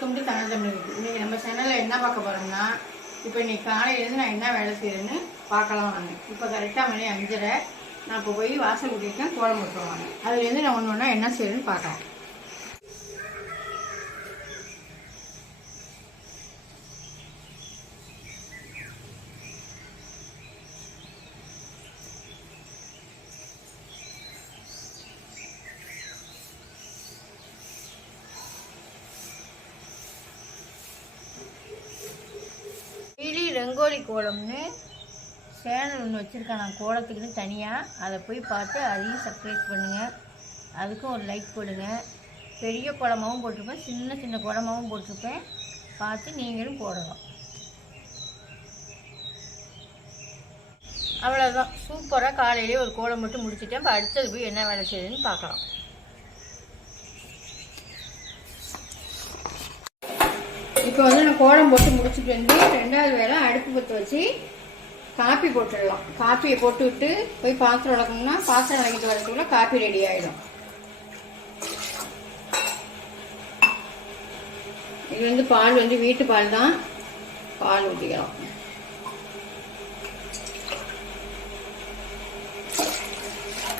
Welcome to Tamil Tamil இன்னைக்கு நம்ம சேனலில் என்ன பார்க்க போகிறோம்னா இப்போ இன்றைக்கி காலையிலேருந்து நான் என்ன வேலை செய்கிறேன்னு பார்க்கலாம் வாங்க. இப்போ கரெக்டாக மணி அஞ்சரை. நான் இப்போ போய் வாசல் கூட்டியிருக்கேன் கோலம் போட்டுருவாங்க அதுலேருந்து நான் ஒன்று ஒன்றா என்ன செய்யறேன்னு பார்க்கலாம். கோழி கோலம்னு சேனல் ஒன்று வச்சுருக்கேன். நான் கோலத்துக்குன்னு தனியாக அதை போய் பார்த்து அதையும் சப்ஸ்கிரைப் பண்ணுங்கள் அதுக்கும் ஒரு லைக் போடுங்க. பெரிய குளமாகவும் போட்டிருப்பேன். சின்ன சின்ன குளமாகவும் போட்டிருப்பேன். பார்த்து நீங்களும் போடலாம். அவ்வளோதான் சூப்பராக காலையிலேயே ஒரு கோலம் மட்டும் முடிச்சிட்டேன். இப்போ அடுத்தது போய் என்ன வேலை செய்யுதுன்னு பார்க்கலாம். இப்போ வந்து நான் கோலம் போட்டு முடிச்சுட்டு வந்து ரெண்டாவது வேலை அடுப்பு பற்ற வச்சு காப்பி போட்டுடலாம். காப்பியை போட்டு விட்டு போய் பாத்திரம் விளக்கணும்னா பாத்திரம் விளக்கிட்டு வரதுக்குள்ள காப்பி ரெடி ஆகிடும் இது வந்து பால் வந்து வீட்டு பால் தான். பால் ஊற்றிக்கலாம்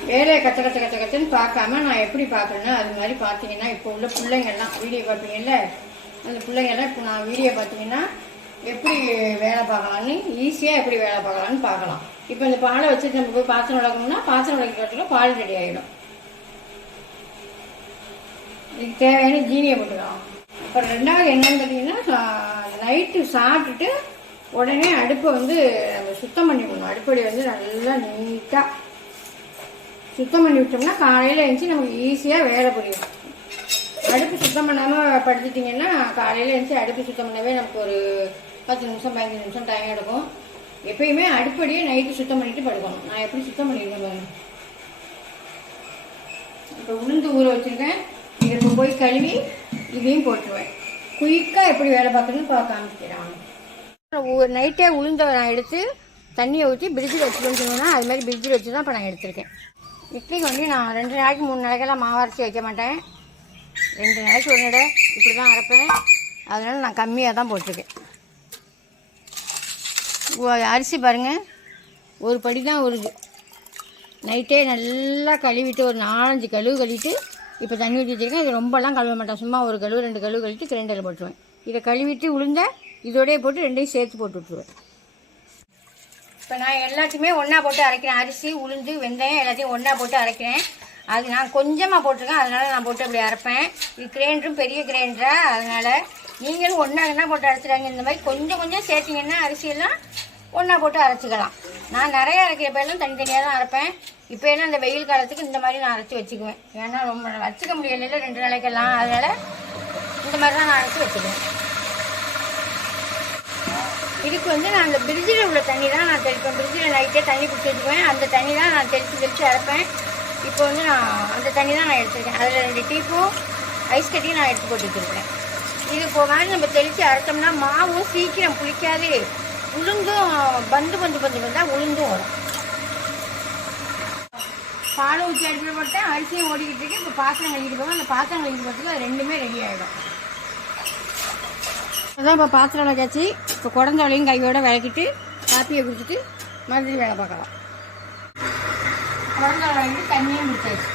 வேலையை கத்த கத்த கத்த கச்சன்னு பார்க்காம நான் எப்படி பார்க்குறேன்னா அது மாதிரி பார்த்தீங்கன்னா இப்போ உள்ள பிள்ளைங்கள்லாம் வீடியோ பார்ப்பீங்கல்ல? அந்த பிள்ளைங்கள்லாம் இப்போ நான் வீடியோ பார்த்தீங்கன்னா எப்படி வேலை பார்க்கலான்னு ஈஸியாக எப்படி வேலை பார்க்கலான்னு பார்க்கலாம். இப்போ இந்த பாலை வச்சுட்டு நம்ம போய் பாத்திரம் விளக்கணும்னா பாத்திரம் விளக்கிறதுக்குள்ள பால் ரெடி ஆகிடும் இதுக்கு தேவையான ஜீனியை போட்டுக்கலாம். அப்புறம் ரெண்டாவது என்னன்னு பார்த்தீங்கன்னா நைட்டு சாப்பிட்டுட்டு உடனே அடுப்பை வந்து நம்ம சுத்தம் பண்ணி விடணும். அடுப்படி வந்து நல்லா நீட்டாக சுத்தம் பண்ணி விட்டோம்னா காலையில் எழுந்துச்சி நமக்கு ஈஸியாக வேலை புரியும். அடுப்பு சுத்தம் பண்ணாமல் படுத்துட்டிங்கன்னா காலையில் எழுந்து அடுப்பு சுத்தம் பண்ணவே நமக்கு ஒரு பத்து நிமிஷம் பதினஞ்சு நிமிஷம் டைம் எடுக்கும். எப்பயுமே அடுப்படியே நைட்டு சுத்தம் பண்ணிட்டு படுக்கணும். நான் எப்படி சுத்தம் பண்ணியிருக்கேன் பாருங்க. இப்போ உளுந்து ஊற வச்சுருக்கேன். இதை இப்போ போய் கழுவி இதையும் போட்டுருவேன். குயிக்காக எப்படி வேலை பார்க்கணும்னு பார்க்க காமிக்கிறேன். நைட்டே உளுந்த நான் எடுத்து தண்ணியை ஊற்றி பிரிட்ஜில் வச்சுக்கணும்னு சொன்னோன்னா அது மாதிரி பிரிட்ஜில் வச்சு தான் இப்போ நான் எடுத்திருக்கேன். இட்லிக்கு வந்து நான் ரெண்டு நாளைக்கு மூணு நாளைக்கெல்லாம் மாவரைச்சி வைக்க மாட்டேன். ரெண்டு நாளைக்கு ஒரு நடை இப்படி தான் அரைப்பேன். அதனால் நான் கம்மியாக தான் போட்டிருக்கேன். அரிசி பாருங்கள் ஒரு படி தான் வருது. நைட்டே நல்லா கழுவிட்டு ஒரு நாலஞ்சு கழுவு கழுவிட்டு இப்போ தண்ணி ஊற்றி வச்சுருக்கேன். இது ரொம்பலாம் கழுவ மாட்டேன். சும்மா ஒரு கழுவு ரெண்டு கழுவு கழுவிட்டு கிரைண்டரில் போட்டுருவேன். இதை கழுவிட்டு உளுந்த இதோடய போட்டு ரெண்டையும் சேர்த்து போட்டு விட்ருவேன் இப்போ நான் எல்லாத்தையுமே ஒன்றா போட்டு அரைக்கிறேன். அரிசி உளுந்து வெந்தயம் எல்லாத்தையும் ஒன்றா போட்டு அரைக்கிறேன். அது நான் கொஞ்சமாக போட்டிருக்கேன். அதனால் நான் போட்டு அப்படி அரைப்பேன். இது கிரைண்டரும் பெரிய கிரைண்டரா அதனால் நீங்களும் ஒன்றா என்ன போட்டு அரைச்சிடாங்க இந்த மாதிரி கொஞ்சம் கொஞ்சம் சேர்த்திங்கன்னா அரிசியெல்லாம் ஒன்றா போட்டு அரைச்சிக்கலாம். நான் நிறைய அரைக்கிற பேரெல்லாம் தனித்தனியாக தான் அரைப்பேன். இப்போ ஏன்னா இந்த வெயில் காலத்துக்கு இந்த மாதிரி நான் அரைச்சி வச்சுக்குவேன். ஏன்னா ரொம்ப வச்சுக்க முடியல ரெண்டு நாளைக்கெல்லாம். அதனால் இந்த மாதிரி தான் நான் அரைச்சி வச்சுக்குவேன். இதுக்கு வந்து நான் அந்த பிரிட்ஜில் உள்ள தண்ணி தான் நான் தெளிப்பேன். பிரிட்ஜில் நைட்டே தண்ணி பிடிச்சி வச்சுக்குவேன். அந்த தண்ணி தான் நான் தெளித்து தெளித்து அரைப்பேன். இப்போ வந்து நான் அந்த தண்ணி தான் நான் எடுத்துருக்கேன். அதில் ரெண்டு டீப்பும் ஐஸ் கட்டியும் நான் எடுத்து போட்டு வச்சுருக்கேன் இது போகாம நம்ம தெளித்து அரைச்சோம்னா மாவும் சீக்கிரம் புளிக்காது. உளுந்தும் பந்து பந்து பந்து பந்தாக உளுந்தும் வரும். பால் ஊற்றி அடுப்பில் போட்டேன். அரிசியும் ஓடிக்கிட்டு இருக்கு. இப்போ பாத்திரம் கழிக்கிட்டு போவேன் அந்த பாத்திரம் கழிக்கிட்டு போகிறதுக்கு அது ரெண்டுமே ரெடி ஆகிடும் அதான் இப்போ பாத்திரம் விளக்காச்சு இப்போ குடந்த வலையும் கையோடு விளக்கிட்டு காப்பியை குடிச்சிட்டு மறுபடியும் வேலை பார்க்கலாம். முருங்கை வந்து தண்ணியும் குடிச்சாச்சு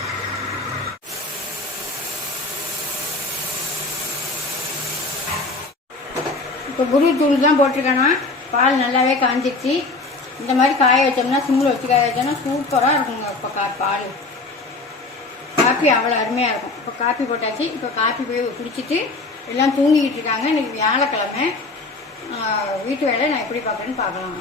இப்போ குரு தூள் தான் போட்டிருக்கேன்னா பால் நல்லாவே காஞ்சிச்சு இந்த மாதிரி காய வச்சோம்னா சிம்மில் வச்சு காய வச்சோம்னா சூப்பராக இருக்குங்க. இப்போ கா பால். காப்பி அவ்வளோ அருமையாக இருக்கும். இப்போ காப்பி போட்டாச்சு. இப்போ காப்பி போய் குடிச்சிட்டு எல்லாம் தூங்கிக்கிட்டு இருக்காங்க. இன்னைக்கு வியாழக்கிழமை. வீட்டு வேலை நான் எப்படி பார்க்குறேன்னு பார்க்கலாம்.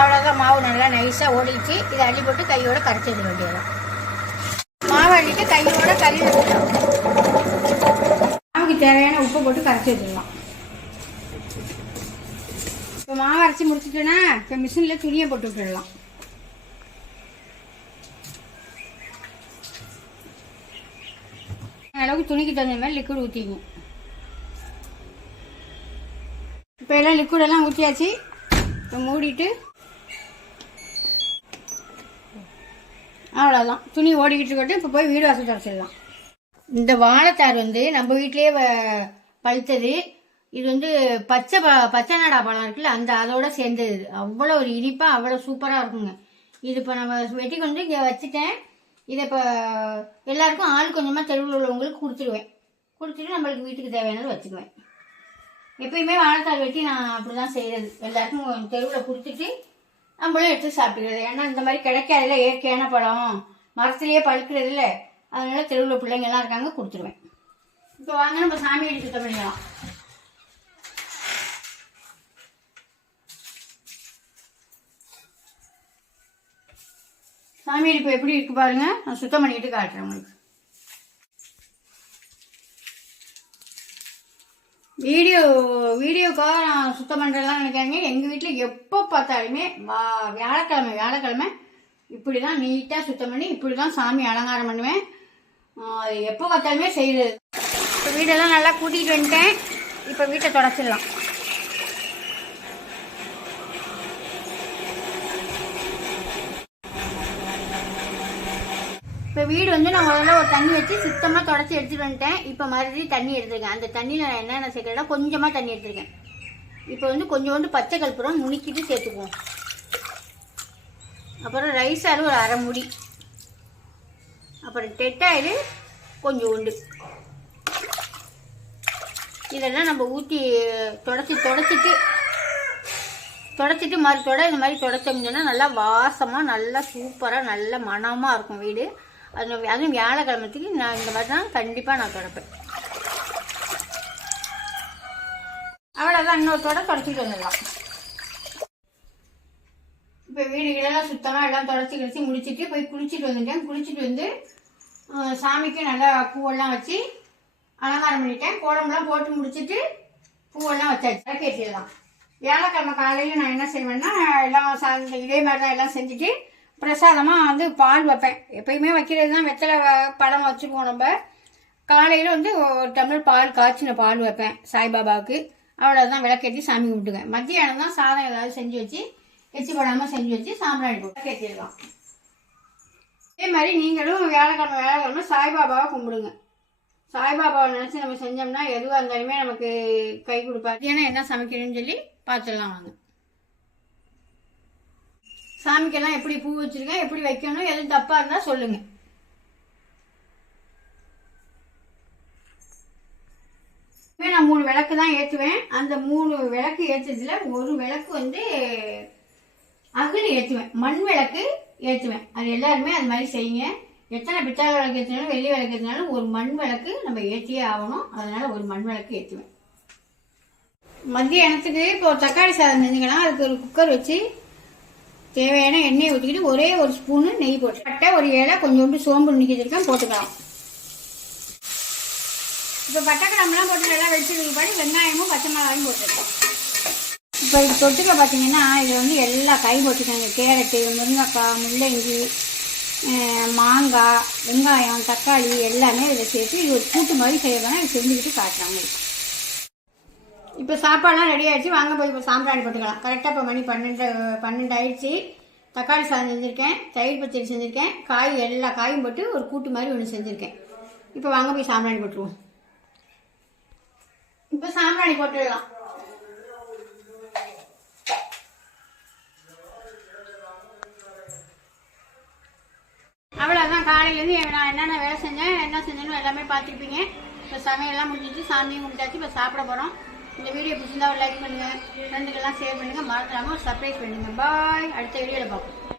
அவ்வளோதான் மாவு நல்லா நைஸாக ஓடிச்சு. இதை அள்ளி போட்டு கையோட கரைச்சி வைக்க வேண்டியதான் மாவு அள்ளிட்டு கையோட கறி வச்சிடலாம் மாவுக்கு தேவையான உப்பு போட்டு கரைச்சி வச்சிடலாம். இப்போ மாவு அரைச்சி முடிச்சிட்டோன்னா இப்போ மிஷினில் துணியை போட்டு விட்டுடலாம். அளவுக்கு துணிக்கு தகுந்த மாதிரி லிக்விட் ஊற்றிக்கும் இப்போ எல்லாம் லிக்விடெல்லாம் ஊற்றியாச்சு இப்போ மூடிட்டு அவ்வளோதான் துணி ஓடிக்கிட்டு இருக்கட்டும் இப்போ போய் வீடு வாசல் தொடச்சிடலாம். இந்த வாழைத்தார் வந்து நம்ம வீட்டிலேயே வ- பழுத்தது. இது வந்து பச்சை ப பச்சை நாடா பழம் இருக்குல்ல அந்த அதோட சேர்ந்தது. அவ்வளோ ஒரு இனிப்பாக அவ்வளோ சூப்பராக இருக்குங்க. இது இப்போ நம்ம வெட்டி கொண்டு இங்கே வச்சுட்டேன். இதை இப்போ எல்லாருக்கும் ஆள் கொஞ்சமாக தெருவில் உள்ளவங்களுக்கு கொடுத்துருவேன் கொடுத்துட்டு நம்மளுக்கு வீட்டுக்கு தேவையானது வச்சுக்குவேன். எப்பயுமே வாழைத்தார் வெட்டி நான் அப்படி தான் செய்கிறது எல்லாருக்கும் தெருவில் கொடுத்துட்டு நம்மளும் எடுத்து சாப்பிட்டுக்கிறது ஏன்னா இந்த மாதிரி கிடைக்காதுல இயற்கையான பழம். மரத்துலேயே பழுக்கிறது இல்லை. அதனால தெருவில் பிள்ளைங்கள்லாம் இருக்காங்க கொடுத்துருவேன். இப்போ வாங்க நம்ம சாமி அடி சுத்தம் பண்ணிடலாம். சாமி அடிப்பு எப்படி இருக்கு பாருங்க. நான் சுத்தம் பண்ணிட்டு காட்டுறேன் உங்களுக்கு. வீடியோ வீடியோக்காக நான் சுத்தம் பண்ணுறதுலாம் நினைக்காங்க எங்கள் வீட்டில் எப்போ பார்த்தாலுமே வா வியாழக்கிழமை வியாழக்கிழமை இப்படி தான் நீட்டாக சுத்தம் பண்ணி இப்படி தான் சாமி அலங்காரம் பண்ணுவேன். எப்போ பார்த்தாலுமே செய்கிறது இப்போ வீடெல்லாம் நல்லா கூட்டிகிட்டு வந்துட்டேன். இப்போ வீட்டை தொடச்சிடலாம். வீடு வந்து நான் முதல்ல ஒரு தண்ணி வச்சு சுத்தமாக தொடச்சி எடுத்துட்டு வந்துட்டேன். இப்போ மறுபடியும் தண்ணி எடுத்துருக்கேன். அந்த தண்ணியில் நான் என்னென்ன சேர்க்கறேன்னா கொஞ்சமாக தண்ணி எடுத்துருக்கேன். இப்போ வந்து கொஞ்சோண்டு பச்சை கற்பூரம் நுணுக்கிட்டு சேர்த்துக்குவோம். அப்புறம் ரைஸ் ஆயில் ஒரு அரை முடி. அப்புறம் டெட்டாயில் கொஞ்சோண்டு. இதெல்லாம் நம்ம ஊற்றி தொடச்சி தொடச்சிட்டு தொடச்சிட்டு மறு தொட இந்த மாதிரி தொடச்சோம்னா நல்லா வாசமாக நல்லா சூப்பராக நல்ல மணமாக இருக்கும் வீடு. அது அதுவும் வியாழக்கிழமத்துக்கு நான் இந்த மாதிரி தான் கண்டிப்பாக நான் தொடப்பேன். அவ்வளோதான் இன்னொரு தொட தொடச்சிட்டு வந்துடலாம். இப்போ வீடு வீடெல்லாம் சுத்தமாக எல்லாம் தொடச்சி கிடச்சி முடிச்சுட்டு போய் குளிச்சுட்டு வந்துட்டேன். குளிச்சுட்டு வந்து சாமிக்கு நல்லா பூவெல்லாம் வச்சு அலங்காரம் பண்ணிட்டேன். கோலம்லாம் போட்டு முடிச்சிட்டு பூவெல்லாம் வச்சாச்சு. கேட்டிடலாம் வியாழக்கிழமை காலையில் நான் என்ன செய்வேன்னா எல்லாம் சாயந்தரம் இதே மாதிரி தான் எல்லாம் செஞ்சுட்டு பிரசாதமாக வந்து பால் வைப்பேன். எப்பயுமே வைக்கிறது தான் வெத்தலை வ- பழம் வச்சுருவோம் நம்ம. காலையில் வந்து ஒரு டம்ளர் பால் காய்ச்சின பால் வைப்பேன் சாய்பாபாவுக்கு. அவ்வளோதான் விளக்கேற்றி சாமி கும்பிட்டுவேன் மத்தியானம் தான் சாதம் ஏதாவது செஞ்சு வச்சு எச்சு போடாமல் செஞ்சு வச்சு சாம்பிராணி விளக்கேற்றிடலாம் அதே மாதிரி நீங்களும் வியாழக்கிழமை வியாழக்கிழமை சாய்பாபாவை கும்பிடுங்க. சாய்பாபாவை நினச்சி நம்ம செஞ்சோம்னா எதுவாக இருந்தாலுமே நமக்கு கை கொடுப்பாரு. ஏன்னா என்ன சமைக்கணும்னு சொல்லி பார்த்துடலாம் வாங்க. சாமிக்கெல்லாம் எப்படி பூ வச்சிருக்கேன் எப்படி வைக்கணும் எதுவும் தப்பாக இருந்தால் சொல்லுங்கள் இப்பவே நான் மூணு விளக்கு தான் ஏற்றுவேன் அந்த மூணு விளக்கு ஏற்றுறதுல ஒரு விளக்கு வந்து அகல் ஏற்றுவேன் மண் விளக்கு ஏற்றுவேன் அது எல்லாருமே அது மாதிரி செய்யுங்க. எத்தனை பித்தாள் விளக்கு ஏற்றினாலும் வெள்ளி விளக்கு ஏற்றினாலும் ஒரு மண் விளக்கு நம்ம ஏற்றியே ஆகணும். அதனால ஒரு மண் விளக்கு ஏற்றுவேன் மத்தியானத்துக்கு இப்போ ஒரு தக்காளி சாதம் செஞ்சுக்கலாம். அதுக்கு ஒரு குக்கர் வச்சு தேவையான எண்ணெயை ஊற்றிக்கிட்டு ஒரே ஒரு ஸ்பூனு நெய் போட்டு பட்டை ஒரு ஏழை கொஞ்சோண்டு சோம்பு நுணுக்கி போட்டுக்கலாம். இப்போ பட்டை கிராம்பெலாம் போட்டு நல்லா வெடிச்சதுக்கு பாடி வெங்காயமும் பச்சை மிளகாயும் போட்டுருக்கேன் இப்போ இது தொட்டுக்க பார்த்தீங்கன்னா இதில் வந்து எல்லா காயும் போட்டுருக்காங்க கேரட்டு முருங்கைக்காய் முள்ளங்கி மாங்காய் வெங்காயம் தக்காளி எல்லாமே இதில் சேர்த்து இது ஒரு கூட்டு மாதிரி செய்யறதுனா இது செஞ்சுக்கிட்டு காட்டுறாங்க. இப்போ சாப்பாடுலாம் ரெடி ஆயிடுச்சு. வாங்க போய் இப்போ சாம்பிராணி போட்டுக்கலாம். கரெக்டாக இப்போ மணி பன்னெண்டு பன்னெண்டு ஆயிடுச்சு. தக்காளி சாதம் செஞ்சுருக்கேன். தயிர் பச்சடி செஞ்சுருக்கேன். காய் எல்லா காயும் போட்டு ஒரு கூட்டு மாதிரி ஒன்று செஞ்சுருக்கேன். இப்போ வாங்க போய் சாம்பிராணி போட்டுருவோம். இப்போ சாம்பிராணி போட்டுடலாம். அவ்வளோதான் காலையிலேருந்து நான் என்னென்ன வேலை செஞ்சேன் என்ன செஞ்சேன்னு எல்லாமே பார்த்துருப்பீங்க. இப்போ சமையல்லாம் முடிஞ்சிச்சு சாமியும் முடிஞ்சாச்சு இப்போ சாப்பிட போகிறோம் இந்த வீடியோ பிடிச்சிருந்தா ஒரு லைக் பண்ணுங்கள் ஃப்ரெண்டுக்கெல்லாம் ஷேர் பண்ணுங்கள் மறந்துடாமல் சப்ஸ்கிரைப் பண்ணுங்கள் பாய் அடுத்த வீடியோவில் பார்ப்போம்.